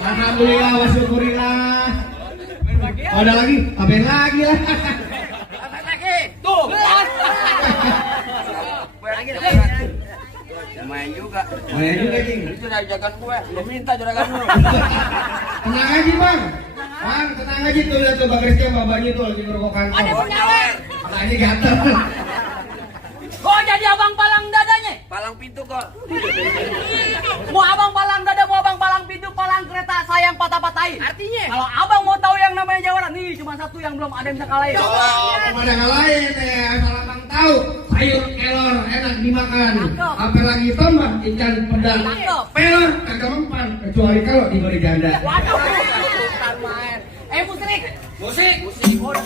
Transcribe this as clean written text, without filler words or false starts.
Alhamdulillah, wasyukurillah. Ada lagi? Tambahin lagi lah. Tuh. Main juga. Main juga, Cing. Itu juragan gue. Lu minta juragan lu. Tenang aja, Bang. Bang, tenang aja tuh, lihat tuh Bang Rizky sama Babanya tuh lagi ngerokok kantong. Ada penyawer. Matanya gatel. Kok jadi abang palang dadanya? Palang pintu kok. Mau abang palang dada, mau abang palang pintu, palang kereta saya yang patah-patahin. Artinya? Kalau abang mau tahu yang namanya jawara, nih cuma satu yang belum ada yang bisa kalahin. Pada ngalahin ya, asal abang tahu sayur kelor enak dimakan. Cakep. Apalagi tambah ikan pedang. Cakep. Pelor kagak mempan kecuali kalau diberi janda. Waduh, bukan main. Musrik. Musik. Oh,